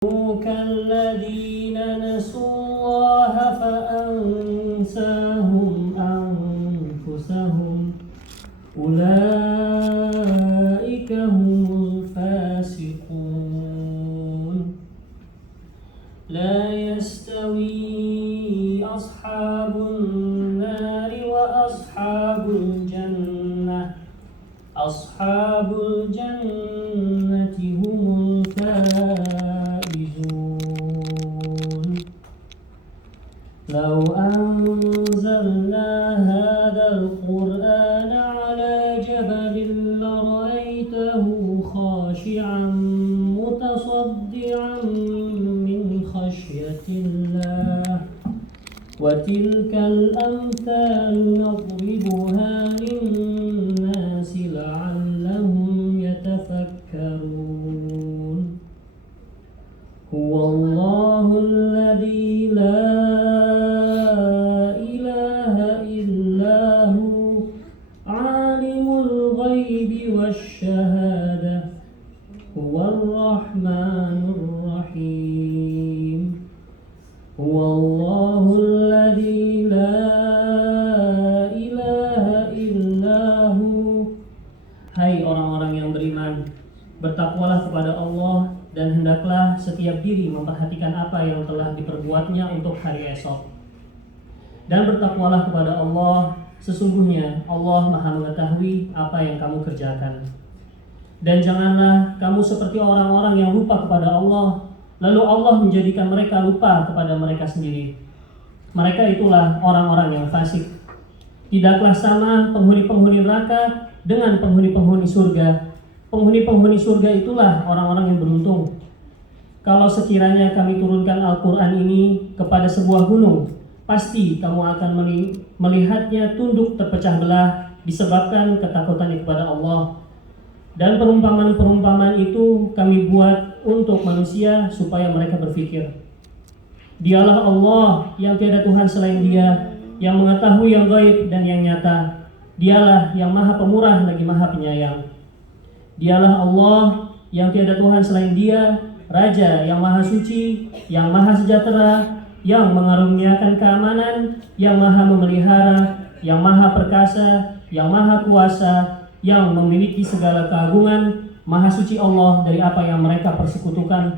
كالذين نسوا الله فأنساهم أنفسهم أولئك هم الفاسقون لا يستوي أصحاب النار وأصحاب الجنة أصحاب الجنة هم الفائزون لو أنزلنا هذا القرآن على جبل لرأيته خاشعا متصدعا من خشية الله وتلك الأمثال نضربها للناس لعلهم يتفكرون هو الله الذي لا إله إلا هو عالم الغيب والشهادة هو الرحمن الرحيم هو الله الذي لا إله إلا هو. Hai orang-orang yang beriman, bertakwalah kepada Allah dan hendaklah setiap diri memperhatikan apa yang telah diperbuatnya untuk hari esok. Dan bertakwalah kepada Allah, sesungguhnya Allah Maha mengetahui apa yang kamu kerjakan. Dan janganlah kamu seperti orang-orang yang lupa kepada Allah, lalu Allah menjadikan mereka lupa kepada mereka sendiri. Mereka itulah orang-orang yang fasik. Tidaklah sama penghuni-penghuni neraka dengan penghuni-penghuni surga. Penghuni-penghuni surga itulah orang-orang yang beruntung. Kalau sekiranya kami turunkan Al-Quran ini kepada sebuah gunung, pasti kamu akan melihatnya tunduk terpecah belah disebabkan ketakutan kepada Allah. Dan perumpamaan-perumpamaan itu kami buat untuk manusia supaya mereka berpikir. Dialah Allah yang tiada Tuhan selain Dia, yang mengetahui yang gaib dan yang nyata. Dialah yang Maha Pemurah lagi Maha Penyayang. Dialah Allah yang tiada Tuhan selain Dia, Raja yang Maha Suci, yang Maha Sejahtera, yang mengaruniakan keamanan, yang Maha Memelihara, yang Maha Perkasa, yang Maha Kuasa, yang memiliki segala keagungan. Maha Suci Allah dari apa yang mereka persekutukan.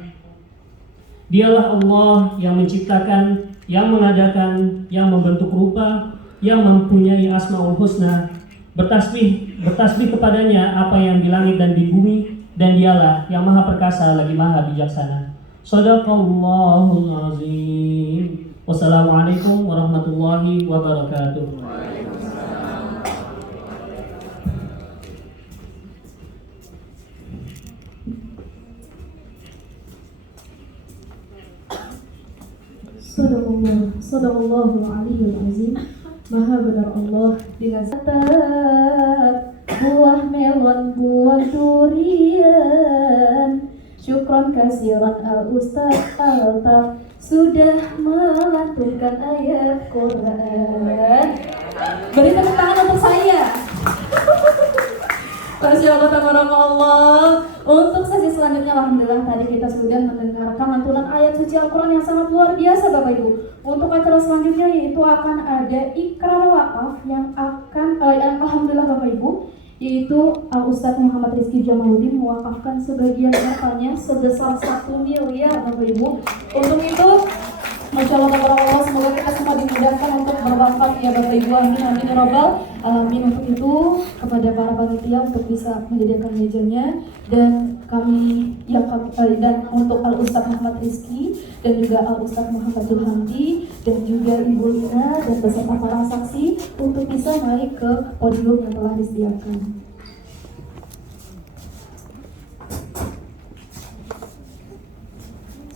Dialah Allah yang menciptakan, yang mengadakan, yang membentuk rupa, yang mempunyai Asmaul Husna. Bertasbih kepadanya apa yang di langit dan di bumi, dan Dialah yang Maha Perkasa lagi Maha Bijaksana. Shadaqallahul Azim. Wassalamualaikum warahmatullahi wabarakatuh. Sadaqallahul Aliyyul Azim. Maha benar Allah dengan buah melon, buah durian. Syukron kasiran Al-Ustaz Altaf sudah melantunkan ayat Quran. Beri tepuk tangan untuk saya. Masya Allah, tabarakallah. Untuk sesi selanjutnya, alhamdulillah tadi kita sudah mendengarkan lantunan ayat suci Al-Quran yang sangat luar biasa Bapak Ibu. Untuk acara selanjutnya yaitu akan ada ikrar wakaf yang akan alhamdulillah Bapak Ibu, yaitu Al-Ustaz Muhammad Rizky Jamaluddin mewakafkan sebagian hartanya sebesar 1 miliar Bapak Ibu. Untuk itu Masya Allah, tabarakallah, semoga kita semua dimudahkan untuk berwakaf ya Bapak Ibu, amin amin ya rabbal alamin. Untuk itu kepada para panitia untuk bisa menyediakan mejanya, dan dan untuk Al-Ustaz Muhammad Rizky dan juga Al-Ustaz Muhammad Hamdi dan juga Ibu Lina dan beserta para saksi untuk bisa naik ke podium yang telah disediakan.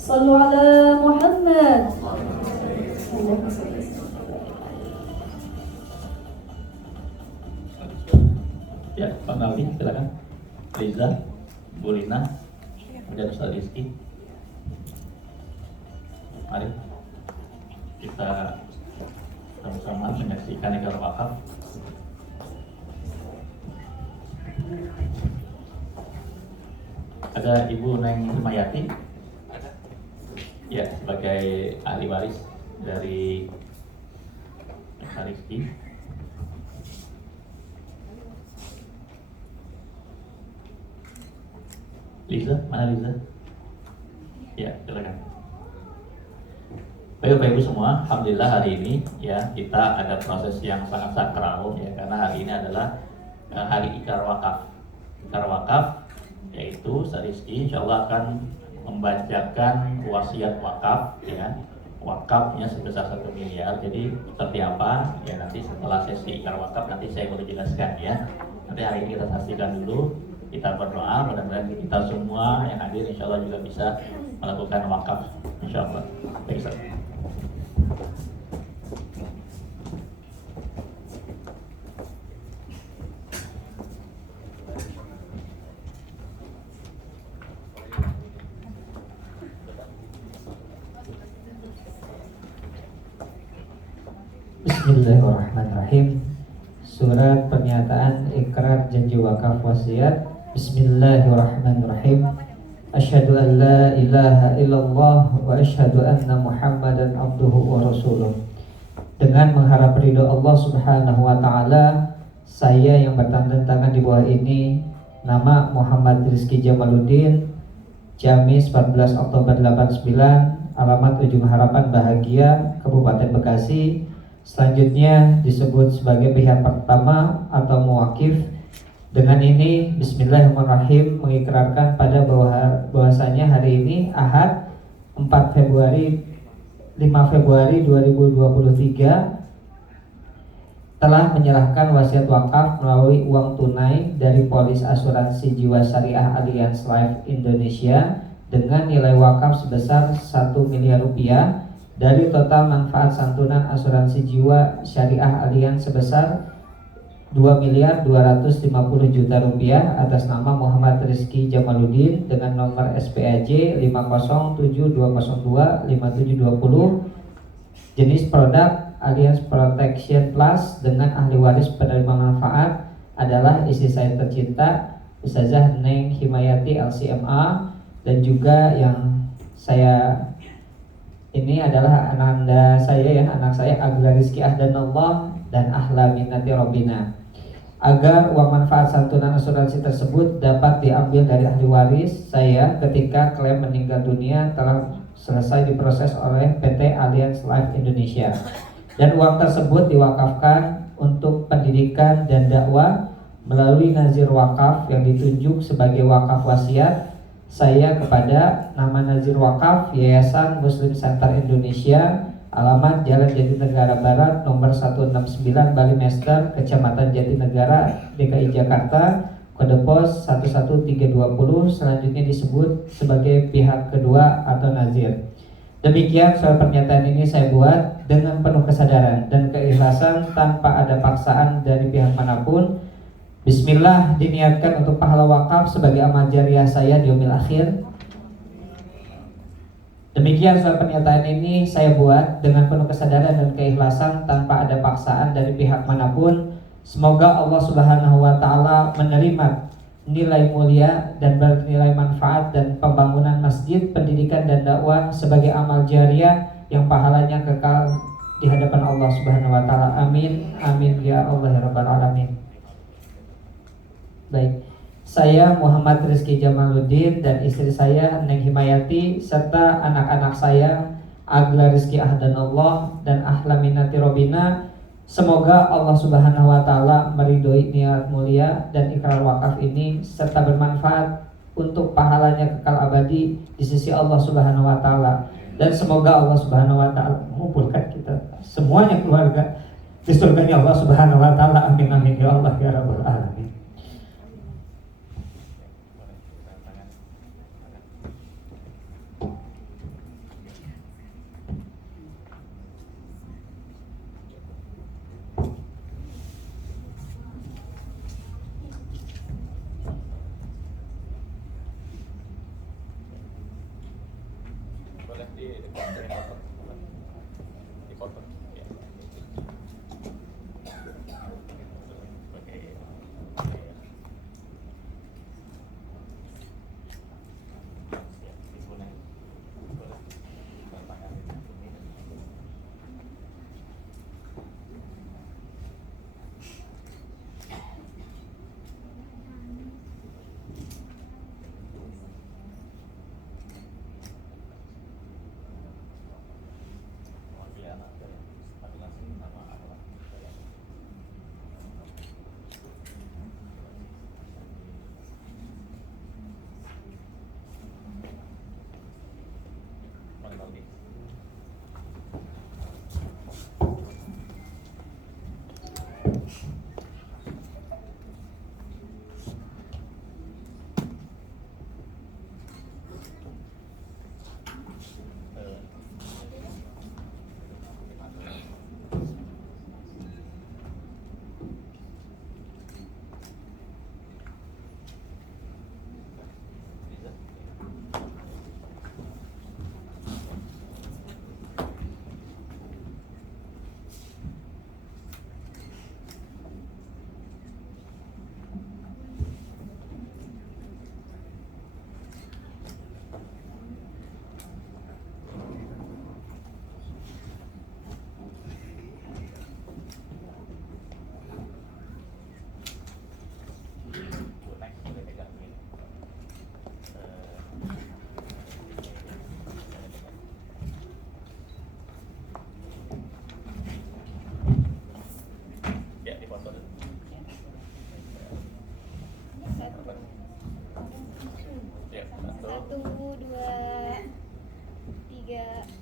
Sallu ala Muhammad. Ya, Pak Nabi, silakan. Riza, Bu Lina, dan Ustaz Rizky. Mari kita sama-sama menyaksikan ikrar wakaf. Ada Ibu Neng Mayati. Ya, sebagai ahli waris dari Pak Rizky. Liza, mana Liza? Ya, silakan. Baik Bapak Ibu semua, alhamdulillah hari ini ya kita ada proses yang sangat sakral ya, karena hari ini adalah hari ikrar wakaf. Ikrar wakaf yaitu Rizky insya Allah akan membacakan wasiat wakaf ya. Wakafnya sebesar 1 miliar. Jadi seperti apa ya, nanti setelah sesi ikrar wakaf nanti saya boleh jelaskan ya. Nanti hari ini kita saksikan dulu, kita berdoa mudah-mudahan kita semua yang hadir insya Allah juga bisa melakukan wakaf insya Allah. Baik, Ustaz. Bismillahirrahmanirrahim. Surat pernyataan ikrar janji wakaf wasiat. Bismillahirrahmanirrahim. Asyhadu an la ilaha illallah wa asyhadu anna Muhammadan abduhu wa rasuluh. Dengan mengharap ridho Allah Subhanahu wa taala, saya yang bertanda tangan di bawah ini, nama Muhammad Rizky Jamaluddin, Ciamis 14 Oktober 89, alamat Ujung Harapan Bahagia, Kabupaten Bekasi. Selanjutnya disebut sebagai pihak pertama atau muwakif. Dengan ini bismillahirrahmanirrahim mengikrarkan pada bahwasanya hari ini Ahad 5 Februari 2023 telah menyerahkan wasiat wakaf melalui uang tunai dari polis asuransi jiwa syariah Allianz Life Indonesia dengan nilai wakaf sebesar 1 miliar rupiah dari total manfaat santunan asuransi jiwa syariah Allianz sebesar 2.250.000.000 rupiah atas nama Muhammad Rizky Jamaluddin dengan nomor SPAJ 50702025720, jenis produk Allianz Protection Plus, dengan ahli waris penerima manfaat adalah istri saya tercinta Ustazah Neng Himayati LCMA, dan juga yang saya ini adalah anak saya Agla Rizky Ahdanullah dan Ahla Minati Robina. Agar uang manfaat santunan asuransi tersebut dapat diambil dari ahli waris saya ketika klaim meninggal dunia telah selesai diproses oleh PT Allianz Life Indonesia, dan uang tersebut diwakafkan untuk pendidikan dan dakwah melalui nazir wakaf yang ditunjuk sebagai wakaf wasiat saya kepada nama Nazir Wakaf Yayasan Muslim Center Indonesia, alamat Jalan Jatinegara Barat nomor 169 Balimester, Kecamatan Jatinegara, DKI Jakarta, kode pos 11320, selanjutnya disebut sebagai pihak kedua atau nazir. Demikian surat pernyataan ini saya buat dengan penuh kesadaran dan keikhlasan tanpa ada paksaan dari pihak manapun. Bismillah, diniatkan untuk pahala wakaf sebagai amal jariah saya di yaumil akhir. Demikian surat pernyataan ini saya buat dengan penuh kesadaran dan keikhlasan tanpa ada paksaan dari pihak manapun. Semoga Allah Subhanahu wa taala menerima nilai mulia dan bernilai manfaat dan pembangunan masjid, pendidikan dan dakwah sebagai amal jariah yang pahalanya kekal di hadapan Allah Subhanahu wa taala. Amin. Amin ya Allah ya rabbal alamin. Baik, saya Muhammad Rizky Jamaluddin dan istri saya Neng Himayati serta anak-anak saya Agla Rizky Ahdanullah dan Ahla Minati Robina, semoga Allah Subhanahu wa taala meridhoi niat mulia dan ikrar wakaf ini serta bermanfaat untuk pahalanya kekal abadi di sisi Allah Subhanahu wa taala, dan semoga Allah Subhanahu wa taala mengumpulkan kita semuanya keluarga di surganya Allah Subhanahu wa taala. Amin amin ya Allah ya rabbal alamin.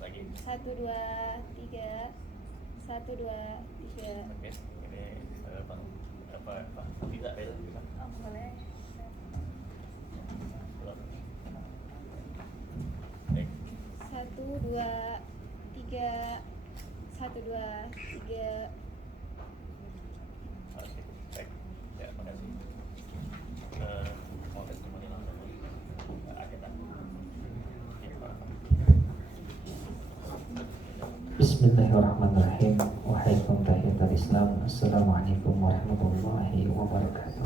Lagi. 1 2 3 1 2 3. Oke. Ini Pak tidak bel. Oh, boleh. Baik. 1 2 3 1 2 3. Oke. Baik. Ya, makasih. Mau testimoni langsung. Kita. Bismillahirrahmanirrahim. Wahaikum tahiyatul Islam. Assalamualaikum warahmatullahi wabarakatuh.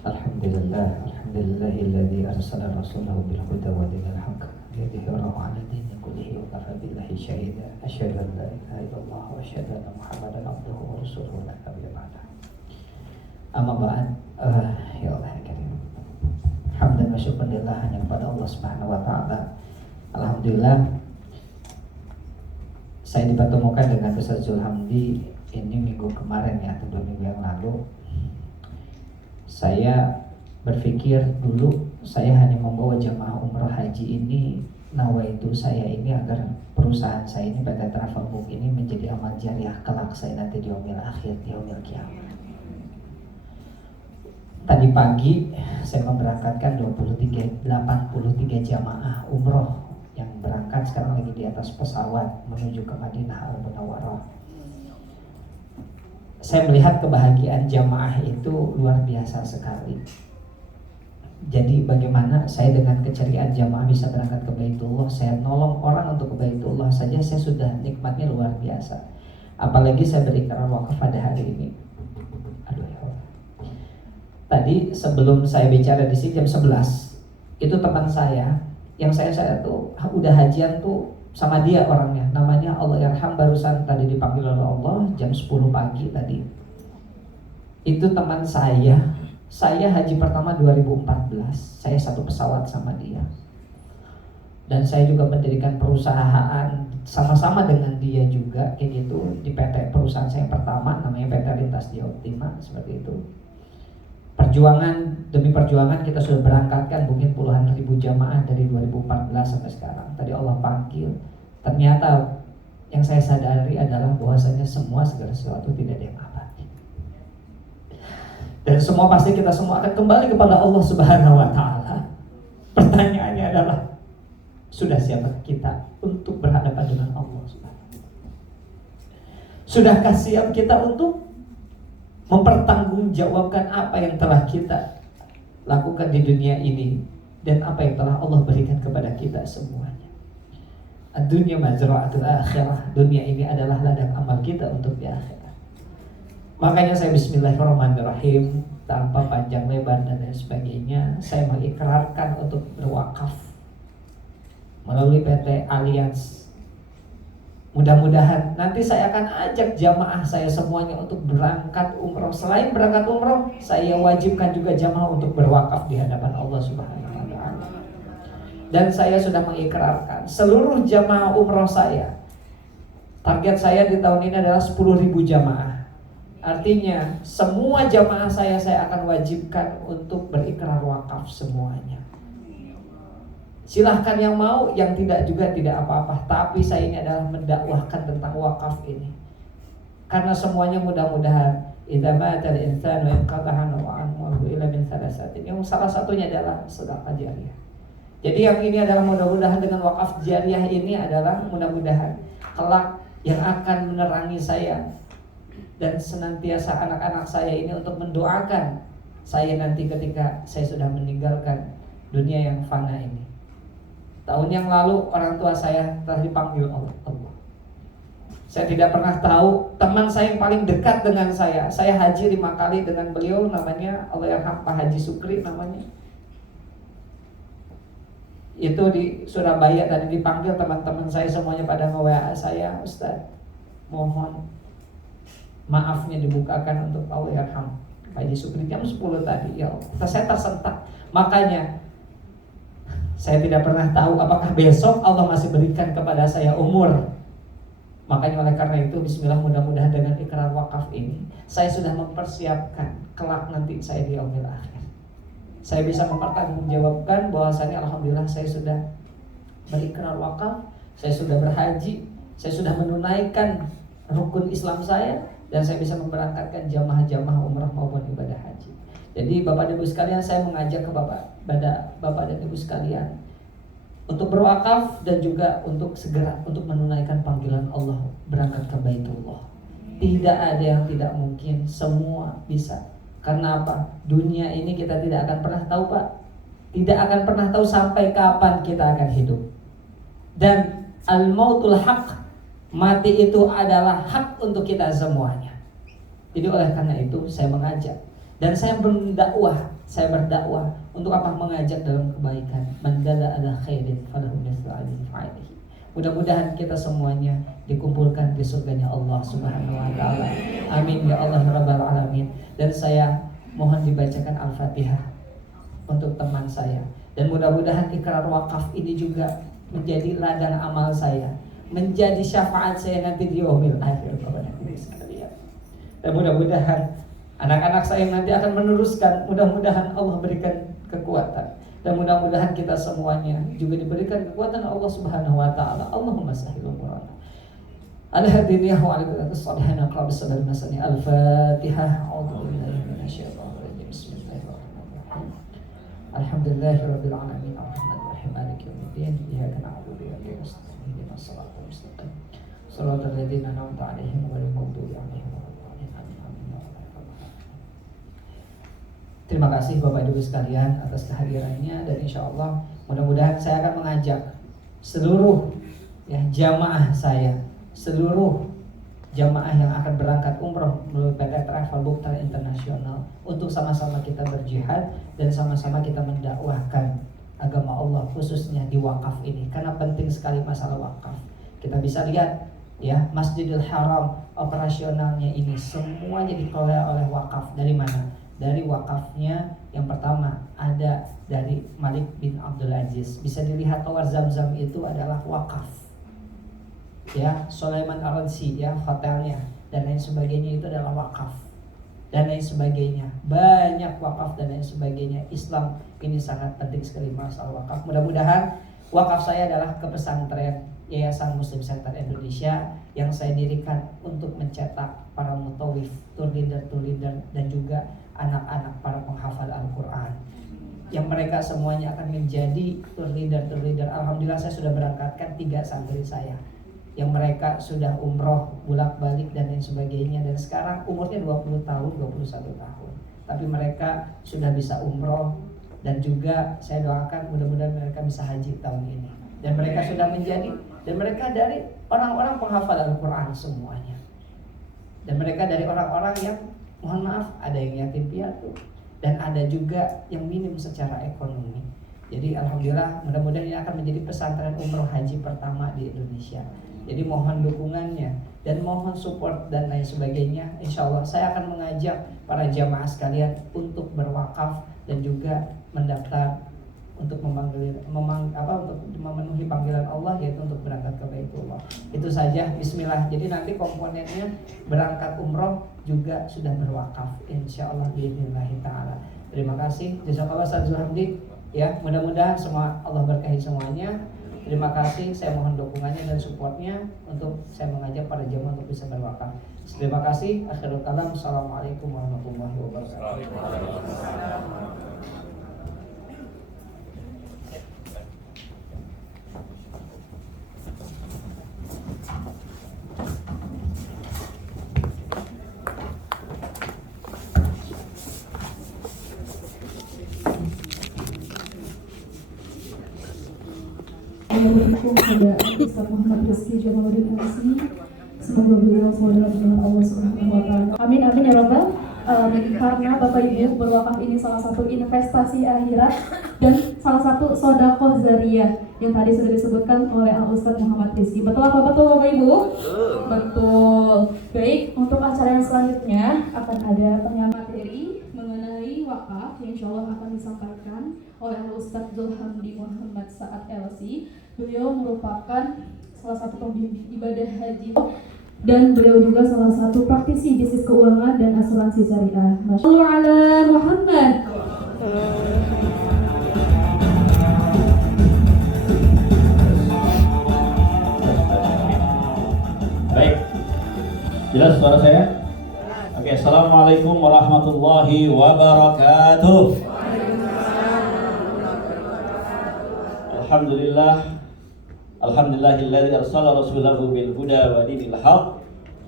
Alhamdulillahilladzi arsala rasulahu bil huda wa dinil haqq liyudhhirahu 'ala dini kullihi wa kafa billahi shahida. Asyhadu an la ilaha illallah wa asyhadu anna Muhammadan abduhu wa rasuluhu la nabiyya ba'da. Amma ba'd. Ya Allah ya Karim. Hamdan wa syukurillah hanya kepada Allah Subhanahu wa taala. Alhamdulillah saya dipertemukan dengan Ustaz Zulhamdi ini minggu kemarin ya, atau 2 minggu yang lalu. Saya berpikir dulu saya hanya membawa jamaah umroh haji ini, nawaitu saya ini agar perusahaan saya ini PT Travelbook ini menjadi amal jariah kelak saya nanti di yaumil akhir, di yaumil kiamat. Tadi pagi saya memberangkatkan 83 jamaah umroh yang berangkat sekarang lagi di atas pesawat menuju ke Madinah Al-Munawwarah. Saya melihat kebahagiaan jamaah itu luar biasa sekali. Jadi bagaimana saya dengan keceriaan jamaah bisa berangkat ke Baitullah, saya nolong orang untuk ke Baitullah saja saya sudah nikmatnya luar biasa. Apalagi saya berikrar wakaf pada hari ini. Aduh ya Allah. Tadi sebelum saya bicara di sini jam 11, itu teman saya yang saya tuh udah hajian tuh sama dia orangnya, namanya Allah Yarham, barusan tadi dipanggil oleh Allah jam 10 pagi tadi. Itu teman saya haji pertama 2014, saya satu pesawat sama dia. Dan saya juga mendirikan perusahaan sama-sama dengan dia juga kayak gitu di PT perusahaan saya yang pertama namanya PT Lintas Dia Optima, seperti itu. Perjuangan demi perjuangan kita sudah berangkatkan mungkin puluhan ribu jamaah dari 2014 sampai sekarang. Tadi Allah panggil. Ternyata yang saya sadari adalah bahwasanya segala sesuatu tidak ada yang abadi. Dan semua pasti kita semua akan kembali kepada Allah Subhanahu wa taala. Pertanyaannya adalah sudah siapkah kita untuk berhadapan dengan Allah Subhanahu wa taala? Sudahkah siap kita untuk mempertanggungjawabkan apa yang telah kita lakukan di dunia ini dan apa yang telah Allah berikan kepada kita semuanya. Dunia mazra'atul akhirah, dunia ini adalah ladang amal kita untuk di akhirat. Makanya saya bismillahirrahmanirrahim, tanpa panjang lebar dan lain sebagainya, saya mengikrarkan untuk berwakaf melalui PT Alliance. Mudah-mudahan nanti saya akan ajak jamaah saya semuanya untuk berangkat umroh. Selain berangkat umroh, saya wajibkan juga jamaah untuk berwakaf di hadapan Allah Subhanahu wa taala. Dan saya sudah mengikrarkan seluruh jamaah umroh saya. Target saya di tahun ini adalah 10.000 jamaah. Artinya semua jamaah saya akan wajibkan untuk berikrar wakaf semuanya. Silahkan yang mau, yang tidak juga tidak apa-apa. Tapi saya ini adalah mendakwahkan tentang wakaf ini. Karena semuanya mudah-mudahan idza mata al-insanu inqata'a anhu illa min thalathatin. Yang salah satunya adalah sedekah jariah. Jadi yang ini adalah mudah-mudahan dengan wakaf jariah ini adalah mudah-mudahan kelak yang akan menerangi saya dan senantiasa anak-anak saya ini untuk mendoakan saya nanti ketika saya sudah meninggalkan dunia yang fana ini. Tahun yang lalu orang tua saya telah dipanggil oleh Allah. Saya tidak pernah tahu teman saya yang paling dekat dengan saya haji 5 kali dengan beliau, namanya Allah Yarham Pak Haji Sukri namanya. Itu di Surabaya tadi dipanggil, teman-teman saya semuanya pada nge-WA saya, Ustaz, mohon maafnya dibukakan untuk Allah Yarham Pak Haji Sukri jam 10 tadi. Ya Allah, saya tersentak. Makanya saya tidak pernah tahu apakah besok Allah masih berikan kepada saya umur. Makanya oleh karena itu bismillah, mudah-mudahan dengan ikrar wakaf ini saya sudah mempersiapkan kelak nanti saya di yaumil akhir. saya bisa mempertanggungjawabkan bahwasanya alhamdulillah saya sudah berikrar wakaf, saya sudah berhaji, saya sudah menunaikan rukun Islam saya, dan saya bisa memberangkatkan jamaah-jamaah umrah maupun ibadah haji. Jadi Bapak dan Ibu sekalian, saya mengajak ke Bapak dan Ibu sekalian untuk berwakaf dan juga untuk segera untuk menunaikan panggilan Allah berangkat ke Baitullah. Tidak ada yang tidak mungkin, semua bisa. Karena apa? Dunia ini kita tidak akan pernah tahu, Pak. Tidak akan pernah tahu sampai kapan kita akan hidup. Dan al-mautul haq, mati itu adalah hak untuk kita semuanya. Jadi oleh karena itu saya mengajak dan saya berdakwah untuk apa? Mengajak dalam kebaikan. Man dalla ala khairin falahu mithlu ajri fa'ilihi. Mudah-mudahan kita semuanya dikumpulkan di surganya Allah Subhanahu wa taala. Amin ya Allah ya rabbal alamin. Dan saya mohon dibacakan Al-Fatihah untuk teman saya. Dan mudah-mudahan ikrar wakaf ini juga menjadi ladang amal saya, menjadi syafaat saya nanti di yaumil akhir kepada Nabi sekalian. Dan mudah-mudahan anak-anak saya nanti akan meneruskan, mudah-mudahan Allah berikan kekuatan. Dan mudah-mudahan kita semuanya juga diberikan kekuatan Allah Subhanahu wa taala. Allahumma sahhil umurana. Al-hadiniyah wa alaikum as-salihina qabla sabal masani. Al-Fatihah. A'udzu billahi minasyaitonir rajim. Bismillahirrahmanirrahim. Alhamdulillahirabbil alamin. Arrahmanirrahim. Maliki yaumiddin. Iyyaka na'budu wa iyyaka nasta'in. Ihdinas siratal mustaqim. Shiratal ladzina an'amta 'alaihim ghairil maghdubi 'alaihim waladdallin. Terima kasih Bapak Ibu sekalian atas kehadirannya, dan insya Allah mudah-mudahan saya akan mengajak seluruh jamaah saya, seluruh jamaah yang akan berangkat umroh melalui PT Travel Bukta Internasional untuk sama-sama kita berjihad dan sama-sama kita mendakwahkan agama Allah khususnya di wakaf ini, karena penting sekali masalah wakaf. Kita bisa lihat Masjidil Haram operasionalnya ini semuanya dikelola oleh wakaf. Dari mana? Dari wakafnya yang pertama ada dari Malik bin Abdul Aziz. Bisa dilihat Tower Zam-Zam itu adalah wakaf. Sulaiman Al-Radsi hotelnya dan lain sebagainya itu adalah wakaf. Dan lain sebagainya. Banyak wakaf dan lain sebagainya. Islam ini sangat penting sekali masalah wakaf. Mudah-mudahan wakaf saya adalah ke pesantren Yayasan Muslim Center Indonesia yang saya dirikan untuk mencetak para mutawif, tour leader dan juga anak-anak para penghafal Al-Quran yang mereka semuanya akan menjadi tour leader. Alhamdulillah saya sudah berangkatkan 3 santri saya yang mereka sudah umroh bolak-balik dan lain sebagainya, dan sekarang umurnya 20 tahun, 21 tahun, tapi mereka sudah bisa umroh, dan juga saya doakan mudah-mudahan mereka bisa haji tahun ini, dan mereka sudah menjadi, dan mereka dari orang-orang penghafal Al-Quran semuanya, dan mereka dari orang-orang yang mohon maaf ada yang yatim piatu dan ada juga yang minim secara ekonomi. Jadi alhamdulillah mudah-mudahan ini akan menjadi pesantren umroh haji pertama di Indonesia. Jadi mohon dukungannya dan mohon support dan lain sebagainya. Insya Allah saya akan mengajak para jamaah sekalian untuk berwakaf dan juga mendaftar untuk untuk memenuhi panggilan Allah, yaitu untuk berangkat ke Baitullah. Itu saja, bismillah. Jadi nanti komponennya berangkat umroh juga sudah berwakaf, insya Allah biidznillah ta'ala. Terima kasih, jazakallah Ustaz Hamdi. Mudah-mudahan semua Allah berkahi semuanya. Terima kasih, saya mohon dukungannya dan supportnya untuk saya mengajak para jemaah untuk bisa berwakaf. Terima kasih. Akhirul kalam. Assalamualaikum warahmatullahi wabarakatuh. Assalamualaikum kepada Ustaz Muhammad Rizky Jamaluddin MC. Semoga beliau selalu dalam lindungan Allah Subhanahu wa taala. Amin amin ya rabbal alamin. Karena Bapak Ibu, berwakaf ini salah satu investasi akhirat dan salah satu sedekah jariyah yang tadi sudah disebutkan oleh Al Ustaz Muhammad Rizky. Betul apa betul Bapak Ibu? Betul. Baik, untuk acara yang selanjutnya akan ada penyampaian materi mengenai wakaf yang insya Allah akan disampaikan oleh Al Ustaz Zulhamdi Muhammad Sa'ad LC. Beliau merupakan salah satu pembimbing ibadah haji dan beliau juga salah satu praktisi bisnis keuangan dan asuransi syariah. Masya Allah ala Muhammad. Jelas suara saya? Oke, assalamualaikum warahmatullahi wabarakatuh. Alhamdulillah, alhamdulillahilladzi arsala rasulahu bil huda wa dinil haqq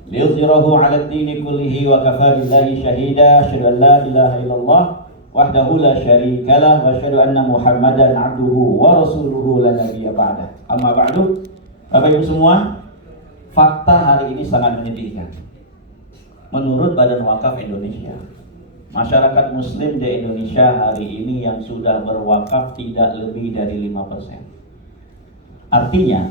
liyuzhirahu 'ala ad-dini kullihi wa kafaa billahi shahida. Asyhadu an la ilaha illallah wahdahu la syarikalah wa asyhadu anna Muhammadan 'abduhu wa rasuluhu la nabiyya ba'dah. Amma ba'du. Bapak Ibu semua, fakta hari ini sangat menyedihkan. Menurut Badan Wakaf Indonesia, masyarakat muslim di Indonesia hari ini yang sudah berwakaf tidak lebih dari 5%. Artinya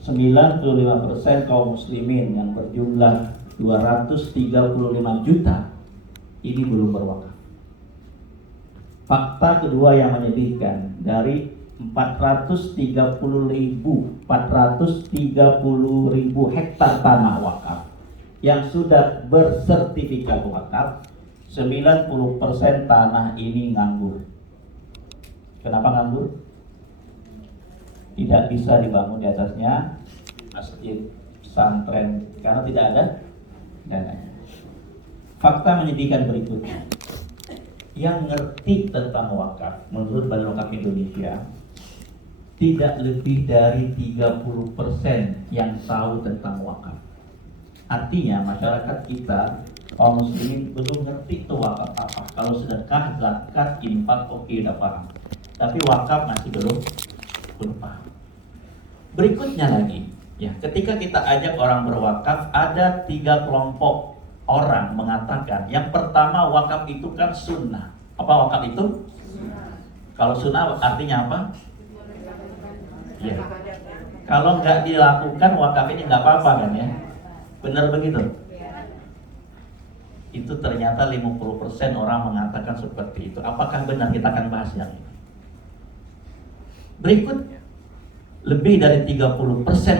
95% kaum muslimin yang berjumlah 235 juta ini belum berwakaf. Fakta kedua yang menyedihkan, dari 430.000 hektar tanah wakaf yang sudah bersertifikat wakaf, 90% tanah ini nganggur. Kenapa nganggur? Tidak bisa dibangun di atasnya masjid, pesantren, karena tidak ada dananya. Fakta menyedihkan berikutnya, yang ngerti tentang wakaf menurut Badan Wakaf Indonesia tidak lebih dari 30% yang tahu tentang wakaf. Artinya masyarakat kita, kaum muslimin, belum ngerti itu wakaf apa. Kalau sedekah, zakat, infak, oke, udah paham. Tapi wakaf masih belum paham. Berikutnya lagi, ya, ketika kita ajak orang berwakaf, ada 3 kelompok orang mengatakan, yang pertama, wakaf itu kan sunnah. Apa wakaf itu? Kalau sunnah artinya apa? Ya. Kalau nggak dilakukan wakaf ini nggak apa-apa kan ya? Benar begitu? Itu ternyata 50% orang mengatakan seperti itu. Apakah benar? Kita akan bahas yang ini. Berikutnya, lebih dari 30%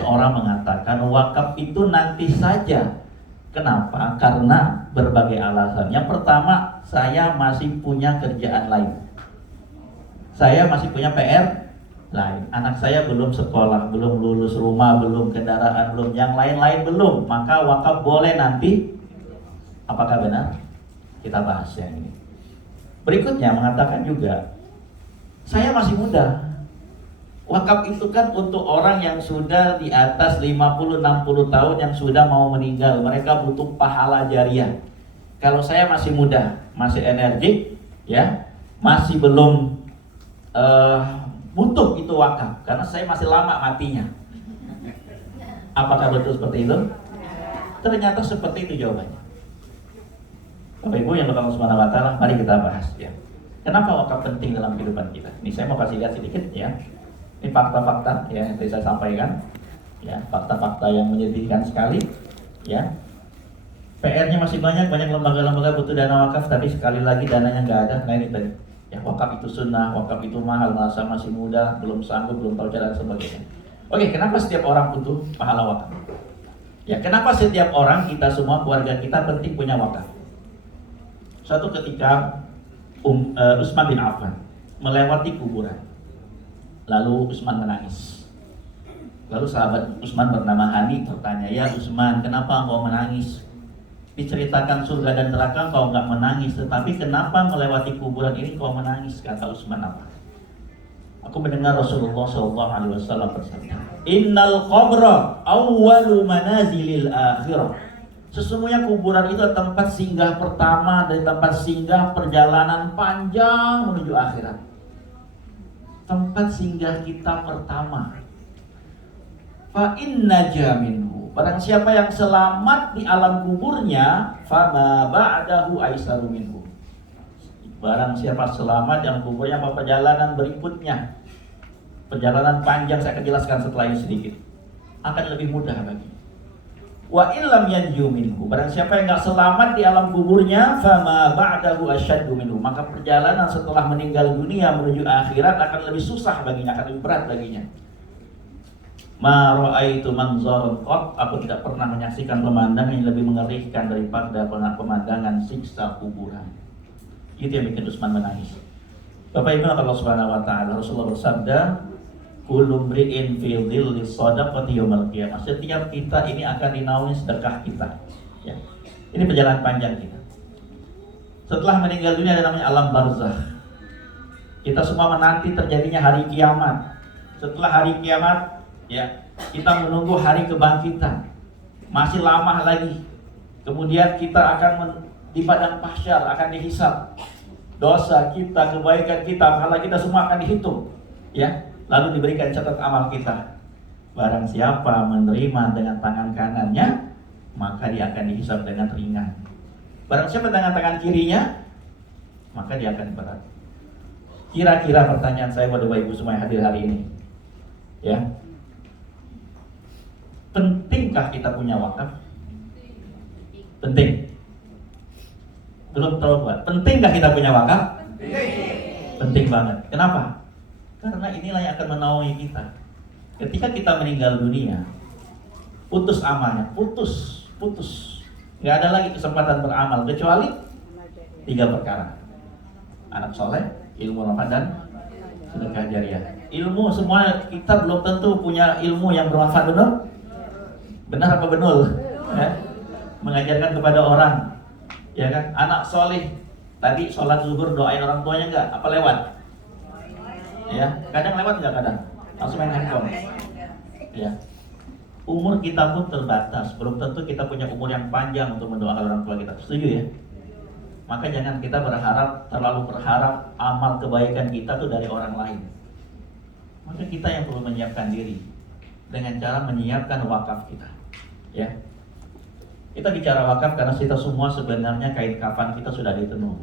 orang mengatakan wakaf itu nanti saja. Kenapa? Karena berbagai alasan. Yang pertama, saya masih punya kerjaan lain. Saya masih punya PR lain. Anak saya belum sekolah, belum lulus, rumah belum, kendaraan belum, yang lain-lain belum. Maka wakaf boleh nanti. Apakah benar? Kita bahas yang ini. Berikutnya mengatakan juga, saya masih muda. Wakaf itu kan untuk orang yang sudah di atas 50-60 tahun yang sudah mau meninggal. Mereka butuh pahala jariah. Kalau saya masih muda, masih energik, ya, masih belum butuh itu wakaf, karena saya masih lama matinya. Apakah betul seperti itu? Ternyata seperti itu jawabannya. Bapak Ibu yang Allah Subhanahu wa taala, mari kita bahas ya. Kenapa wakaf penting dalam kehidupan kita? Ini saya mau kasih lihat sedikit ya. Ini fakta-fakta ya yang tadi saya sampaikan. Ya, fakta-fakta yang menyedihkan sekali ya. PR-nya masih banyak lembaga-lembaga butuh dana wakaf, tapi sekali lagi dananya nggak ada. Nah ini tadi. Ya, wakaf itu sunnah, wakaf itu mahal, merasa masih muda, belum sanggup, belum tahu cara dan sebagainya. Oke, kenapa setiap orang butuh pahala wakaf? Ya, kenapa setiap orang, kita semua, keluarga kita penting punya wakaf? Suatu ketika Utsman bin Affan melewati kuburan, lalu Utsman menangis. Lalu sahabat Utsman bernama Hani bertanya, ya Utsman, kenapa engkau menangis? Diceritakan surga dan neraka kau nggak menangis, tetapi kenapa melewati kuburan ini kau menangis? Kata Utsman apa? Aku mendengar Rasulullah SAW bersabda, Innal qabra awwalu manazilil akhirah. Sesungguhnya kuburan itu tempat singgah pertama dari tempat singgah perjalanan panjang menuju akhirat. Tempat singgah kita pertama. Fa inna jaminhu, barang siapa yang selamat di alam kuburnya, fama ba'dahu aisaru minhu. Barang siapa selamat di alam kuburnya, apa perjalanan berikutnya, perjalanan panjang, saya akan jelaskan setelah ini sedikit, akan lebih mudah bagi. Wa illam yanju minhu, barang siapa yang enggak selamat di alam kuburnya, fama ba'dahu asyaddu minhu, maka perjalanan setelah meninggal dunia menuju akhirat akan lebih susah baginya, akan lebih berat baginya. Ma ra'aitu manzaran qat, aku tidak pernah menyaksikan pemandangan yang lebih mengerikan daripada pemandangan siksa kuburan. Itu yang bikin Utsman menangis. Bapak Ibu Allah Subhanahu wa taala, Rasulullah bersabda, kullu mri'in fi dhilli shadaqati yaumil qiyamah. Setiap kita ini akan dinaungi sedekah kita. Ya. Ini perjalanan panjang kita. Setelah meninggal dunia ada namanya alam barzakh. Kita semua menanti terjadinya hari kiamat. Setelah hari kiamat, ya, kita menunggu hari kebangkitan. Masih lama lagi. Kemudian kita akan di padang mahsyar akan dihisab. Dosa kita, kebaikan kita, pahala kita semua akan dihitung. Ya, lalu diberikan catatan amal kita. Barang siapa menerima dengan tangan kanannya, maka dia akan dihisab dengan ringan. Barang siapa dengan tangan kirinya, maka dia akan berat. Kira-kira pertanyaan saya buat Bapak Ibu semua yang hadir hari ini, ya, pentingkah kita punya wakaf? Penting. Belum terlalu kuat. Pentingkah kita punya wakaf? Penting banget. Kenapa? Karena inilah yang akan menaungi kita. Ketika kita meninggal dunia, putus amalnya, putus. Nggak ada lagi kesempatan beramal kecuali 3 perkara: anak soleh, ilmu manfaat, dan sedekah jariah. Ilmu semua kita belum tentu punya ilmu yang bermanfaat, benar apa benul? Ya? Mengajarkan kepada orang, ya kan? Anak soleh tadi sholat zuhur doain orang tuanya nggak? Apa lewat? Ya, kadang lewat nggak kadang? Langsung main handphone. Ya. Umur kita pun terbatas, belum tentu kita punya umur yang panjang untuk mendoakan orang tua kita. Setuju ya? Maka jangan kita terlalu berharap amal kebaikan kita tuh dari orang lain. Maka kita yang perlu menyiapkan diri dengan cara menyiapkan wakaf kita. Ya. Kita bicara wakaf karena kita semua sebenarnya kain kafan kita sudah ditenun.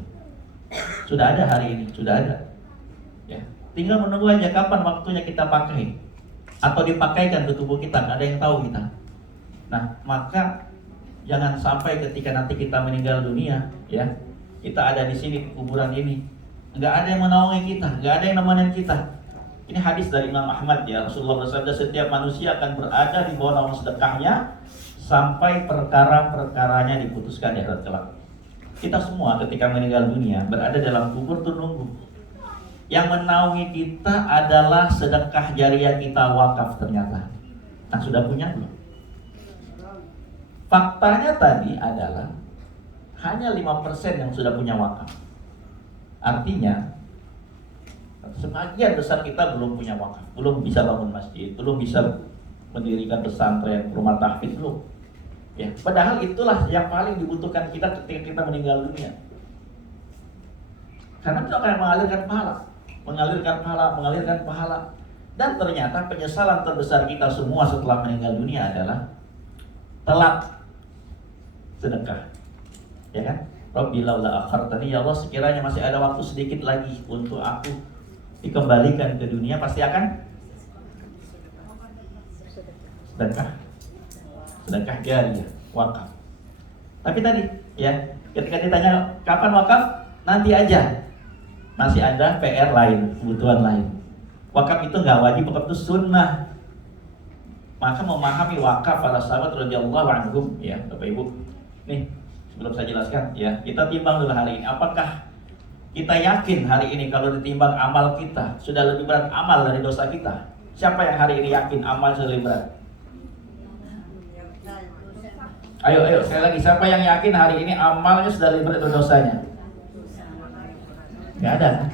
Sudah ada hari ini, sudah ada. Ya. Tinggal menunggu aja kapan waktunya kita pakai atau dipakaikan ke tubuh kita, nggak ada yang tahu kita. Nah, maka jangan sampai ketika nanti kita meninggal dunia, ya, kita ada di sini kuburan ini, nggak ada yang menaungi kita, nggak ada yang nemenin kita. Ini hadis dari Imam Ahmad, ya. Rasulullah bersabda, setiap manusia akan berada di bawah naungan sedekahnya sampai perkara-perkaranya diputuskan di akhirat kelak. Kita semua ketika meninggal dunia berada dalam kubur tuh nunggu. Yang menaungi kita adalah sedekah jariah kita, wakaf ternyata. Nah, sudah punya belum? Faktanya tadi adalah hanya 5% yang sudah punya wakaf. Artinya sebagian besar kita belum punya wakaf, belum bisa bangun masjid, belum bisa mendirikan pesantren, rumah tahfidz, belum. Ya, padahal itulah yang paling dibutuhkan kita ketika kita meninggal dunia. Karena itu akan mengalirkan pahala. Dan ternyata penyesalan terbesar kita semua setelah meninggal dunia adalah telat sedekah. Ya kan? Rabbi laula akhartani, ya Allah, sekiranya masih ada waktu sedikit lagi untuk aku dikembalikan ke dunia, pasti akan sedekah jariah, wakaf. Tapi tadi, ya, ketika ditanya kapan wakaf, nanti aja. Masih ada PR lain, kebutuhan lain. Wakaf itu nggak wajib, wakaf itu sunnah. Maka memahami wakaf para sahabat radhiyallahu anhum, ya Bapak Ibu. Nih, sebelum saya jelaskan, ya, kita timbang dulu hari ini. Apakah kita yakin hari ini kalau ditimbang amal kita sudah lebih berat amal dari dosa kita? Siapa yang hari ini yakin amal sudah lebih berat? Ayo, sekali lagi, siapa yang yakin hari ini amalnya sudah lebih berat dari dosanya? Gak ada.